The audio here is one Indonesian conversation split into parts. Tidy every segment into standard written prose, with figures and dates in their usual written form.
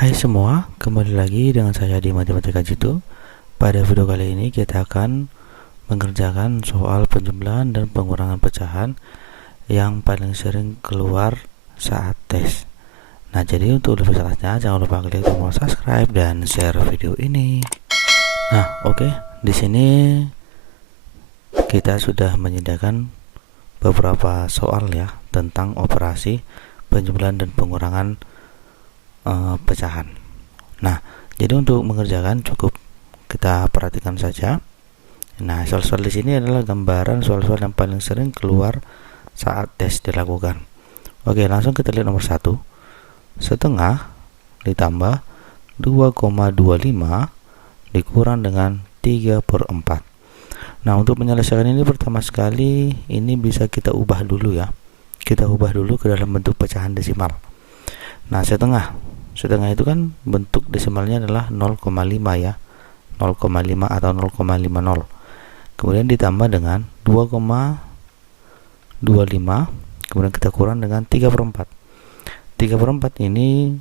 Hai semua, kembali lagi dengan saya di Matematika Jitu. Pada video kali ini kita akan mengerjakan soal penjumlahan dan pengurangan pecahan yang paling sering keluar saat tes. Nah, jadi untuk lebih jelasnya jangan lupa klik tombol subscribe dan share video ini. Nah, oke, di sini kita sudah menyediakan beberapa soal ya tentang operasi penjumlahan dan pengurangan pecahan. Nah, jadi untuk mengerjakan cukup kita perhatikan saja. Nah, soal-soal di sini adalah gambaran soal-soal yang paling sering keluar saat tes dilakukan. Oke, langsung kita lihat nomor 1. Setengah ditambah 2,25 dikurang dengan 3/4. Nah, untuk menyelesaikan ini pertama sekali ini bisa kita ubah dulu ya. Kita ubah dulu ke dalam bentuk pecahan desimal. Nah, setengah itu kan bentuk desimalnya adalah 0,5 ya, 0,5 atau 0,50. Kemudian ditambah dengan 2,25, kemudian kita kurang dengan 3/4. 3/4 ini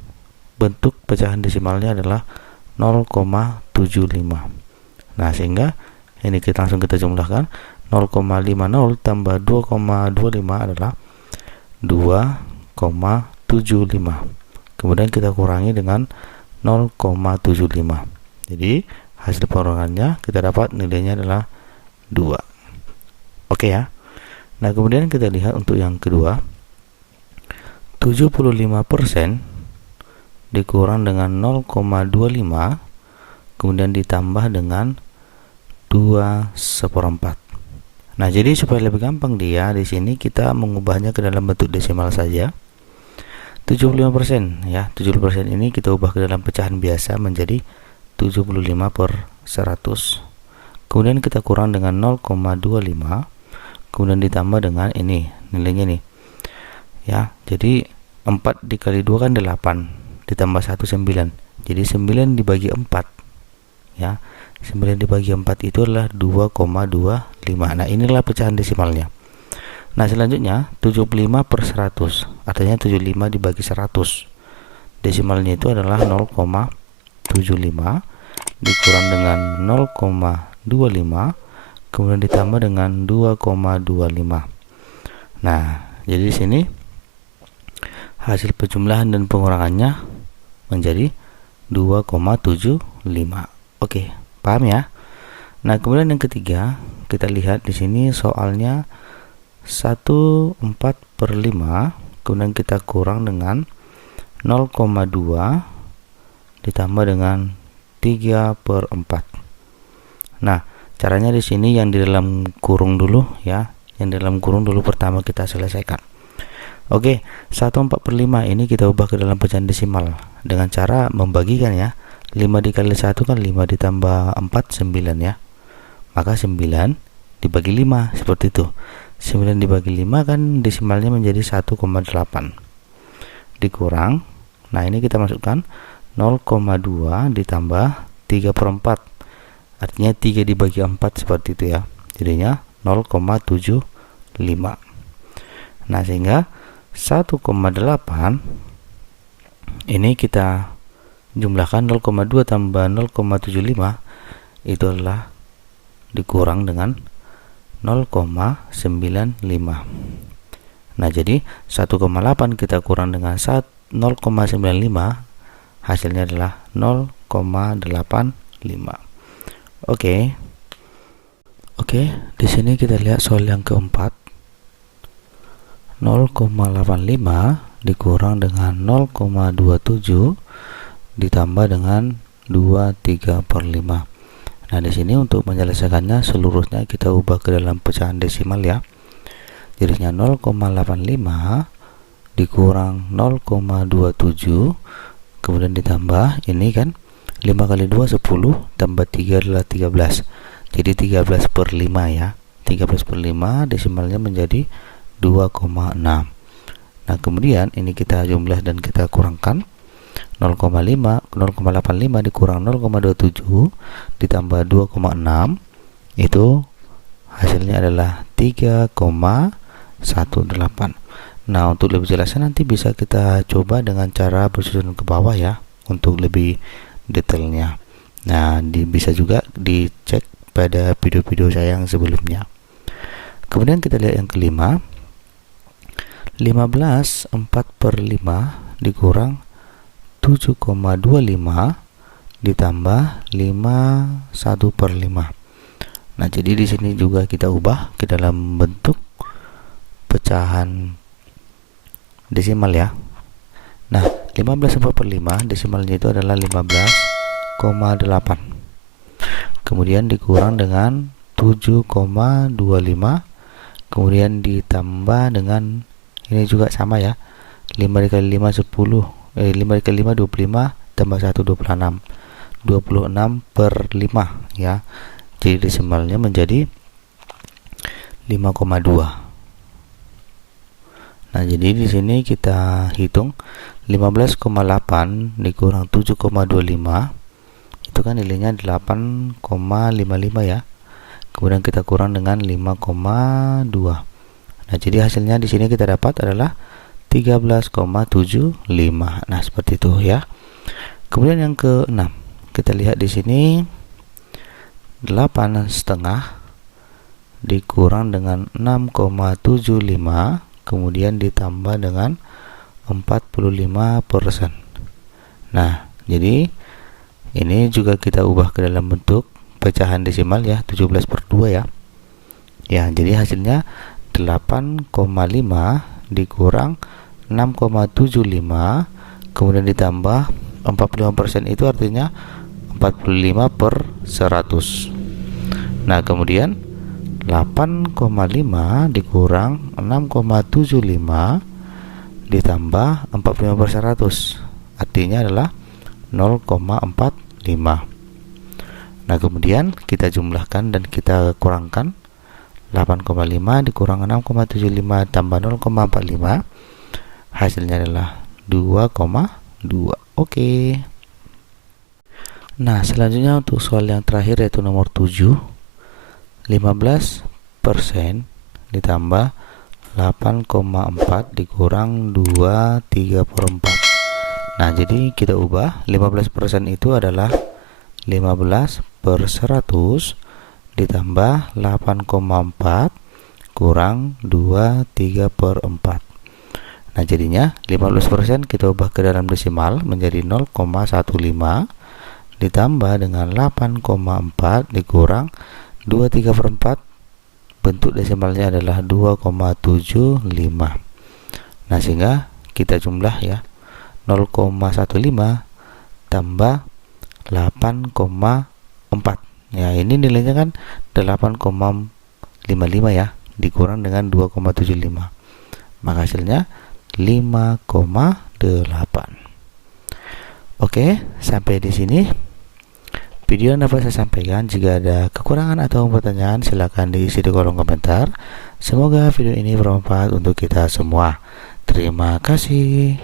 bentuk pecahan desimalnya adalah 0,75. Nah, sehingga ini langsung kita jumlahkan. 0,50 tambah 2,25 adalah 2,75. Kemudian kita kurangi dengan 0,75. Jadi hasil pengurangannya kita dapat nilainya adalah 2. Oke ya. Nah, kemudian kita lihat untuk yang kedua. 75% dikurang dengan 0,25 kemudian ditambah dengan 2/4. Nah, jadi supaya lebih gampang di sini kita mengubahnya ke dalam bentuk desimal saja. 75% ya, 75% ini kita ubah ke dalam pecahan biasa menjadi 75/100. Kemudian kita kurang dengan 0,25, kemudian ditambah dengan ini nilainya nih ya. Jadi 4 dikali 2 kan 8, ditambah 1 9. Jadi 9 dibagi 4 ya. 9 dibagi 4 itu adalah 2,25. Nah, inilah pecahan desimalnya. Nah, selanjutnya 75/100, artinya 75 dibagi 100. Desimalnya itu adalah 0,75 dikurang dengan 0,25 kemudian ditambah dengan 2,25. Nah, jadi di sini hasil penjumlahan dan pengurangannya menjadi 2,75. Oke, paham ya? Nah, kemudian yang ketiga, kita lihat di sini soalnya 1/4/5 kemudian kita kurang dengan 0,2 ditambah dengan 3/4. Nah, caranya di sini yang di dalam kurung dulu ya, yang di dalam kurung dulu pertama kita selesaikan. Oke, 1/4/5 ini kita ubah ke dalam pecahan desimal dengan cara membagikan ya. 5 dikali 1 kan 5 ditambah 4 9 ya. Maka 9 dibagi 5 seperti itu. 9 dibagi 5 kan desimalnya menjadi 1,8 dikurang. Nah, ini kita masukkan 0,2 ditambah 3/4, artinya 3 dibagi 4 seperti itu ya, jadinya 0,75. Nah, sehingga 1,8 ini kita jumlahkan 0,2 tambah 0,75 itu adalah dikurang dengan 0,95. Nah, jadi 1,8 kita kurang dengan 0,95, hasilnya adalah 0,85. Oke, di sini kita lihat soal yang keempat. 0,85 dikurang dengan 0,27 ditambah dengan 2/3/5. Nah, di sini untuk menyelesaikannya seluruhnya kita ubah ke dalam pecahan desimal ya. Jadinya 0,85 dikurang 0,27 kemudian ditambah ini kan 5 kali 2 10 tambah 3 adalah 13. Jadi 13/5 ya. 13/5 desimalnya menjadi 2,6. Nah, kemudian ini kita jumlah dan kita kurangkan. 0,85 dikurang 0,27 ditambah 2,6 itu hasilnya adalah 3,18. Nah, untuk lebih jelasnya nanti bisa kita coba dengan cara bersusun ke bawah ya, untuk lebih detailnya. Nah, bisa juga dicek pada video-video saya yang sebelumnya. Kemudian kita lihat yang kelima, 15 4/5 dikurang 7,25 ditambah 5 1/5. Nah, jadi di sini juga kita ubah ke dalam bentuk pecahan desimal ya. Nah, 15 4/5 desimalnya itu adalah 15,8. Kemudian dikurang dengan 7,25, kemudian ditambah dengan ini juga sama ya, 5 dikali 5 10, 5 dikali 5 25 tambah 1 26, 26/5 ya. Jadi desimalnya menjadi 5,2. Nah, jadi di sini kita hitung 15,8 dikurang 7,25, itu kan nilainya 8,55 ya. Kemudian kita kurang dengan 5,2. Nah, jadi hasilnya di sini kita dapat adalah 13,75. Nah, seperti itu ya. Kemudian yang ke-6, kita lihat di sini 8,5 dikurang dengan 6,75, kemudian ditambah dengan 45%. Nah, jadi ini juga kita ubah ke dalam bentuk pecahan desimal ya, 17/2 ya. Ya, jadi hasilnya 8,5 dikurang 6,75, kemudian ditambah 45%, itu artinya 45/100. Nah, kemudian 8,5 dikurang 6,75 ditambah 45/100, artinya adalah 0,45. Nah, kemudian kita jumlahkan dan kita kurangkan. 8,5 dikurang 6,75 tambah 0,45, hasilnya adalah 2,2. Oke. Nah, selanjutnya untuk soal yang terakhir yaitu nomor 7. 15% ditambah 8,4 dikurang 2/3/4. Nah, jadi kita ubah 15% itu adalah 15/100 ditambah 8,4 kurang 2/3/4. Nah, jadinya 15% kita ubah ke dalam desimal menjadi 0,15 ditambah dengan 8,4 dikurang 2/3/4, bentuk desimalnya adalah 2,75. Nah, sehingga kita jumlah ya, 0,15 tambah 8,4. Ya, ini nilainya kan 8,55 ya, dikurang dengan 2,75. Maka hasilnya 5,8. Oke, sampai di sini video yang dapat saya sampaikan. Jika ada kekurangan atau pertanyaan, silakan diisi di kolom komentar. Semoga video ini bermanfaat untuk kita semua. Terima kasih.